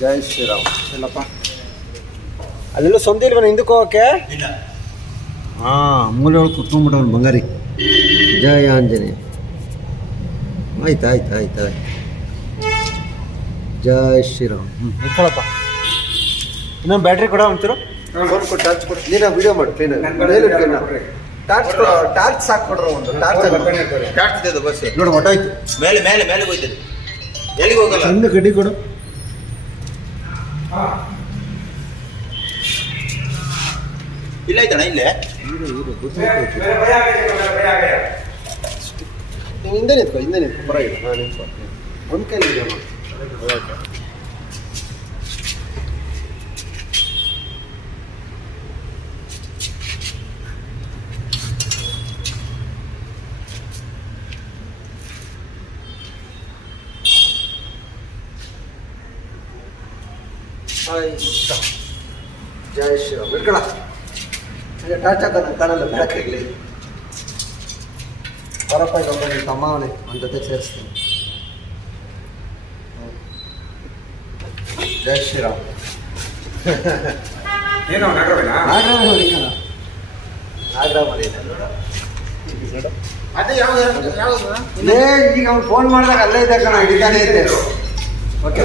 ಜೈ ಶ್ರೀರಾಮ್. ಇಲ್ಲಪ್ಪ ಅಲ್ಲೆಲ್ಲ ಸ್ವಂತ ಇಲ್ವನ ಹಿಂದಕ್ಕೆ ಹೋಗಕ್ಕೆ? ಮೂಲೆ ಒಳಗೆ ಕುತ್ಕೊಂಡ್ಬಿಟ್ಟವನು ಬಂಗಾರಿ. ಜಯ ಆಂಜನೇಯ. ಆಯ್ತು. ಜೈ ಶ್ರೀರಾಮ್. ಇಟ್ಕೊಳಪ್ಪ. ಇನ್ನೊಂದು ಬ್ಯಾಟ್ರಿ ಕೊಡ ಒಂಚೂರು. ಫೋನ್ ಕೊಟ್ಟು ಟಾರ್ಚ್ ಕೊಡು. ನೀನು ವಿಡಿಯೋ ಮಾಡಿ ಕ್ಲೀನಾಗಿ. ಟಾರ್ಚ್ ಸಾಕು ಕೊಡ್ರ ಒಂದು ಟಾರ್ಚ್ ಇದೆ ಬಸ್ ನೋಡಿ. ಹೊಟ್ಟಾಯ್ತು ಮೇಲೆ ಹೋಯ್ತದೆ. ಎಲ್ಲಿಗೆ ಹೋಗಲ್ಲ. ಸಣ್ಣ ಗಡ್ಡಿ ಕೊಡು. ಇಲ್ಲ ಆಯ್ತಣ್ಣ ಇಲ್ಲೇ ಹಿಂದೆ ನಿಂತ್ಕೊ ಪರವಾಗಿಲ್ಲ. ನಿಂತ್ಕೊ ಒಂದು ಕೈಲಿ ಇದೆ ಜೈ ಶ್ರೀರಾಮ್. ಇಟ್ಕೊಳ ಟಾರ್ಚ್ ಹಾಕೋಣ ಕಾಣಲ್ಲ ಬೆಳಕಾಗಲಿ. ಬರಪ್ಪ ಇದೊಬ್ಬ ನಿಮ್ಮ ತಮ್ಮ ಅವನೇ ಅವನ ಜೊತೆ ಸೇರಿಸ್ತೀನಿ. ಜೈ ಶ್ರೀರಾಮ್. ಈಗ ಅವ್ನು ಫೋನ್ ಮಾಡಿದಾಗ ಅಲ್ಲೇ ಇದ್ದ ಕಣ ಹಿಡಿತಾನೆ ಐತೆ. ಓಕೆ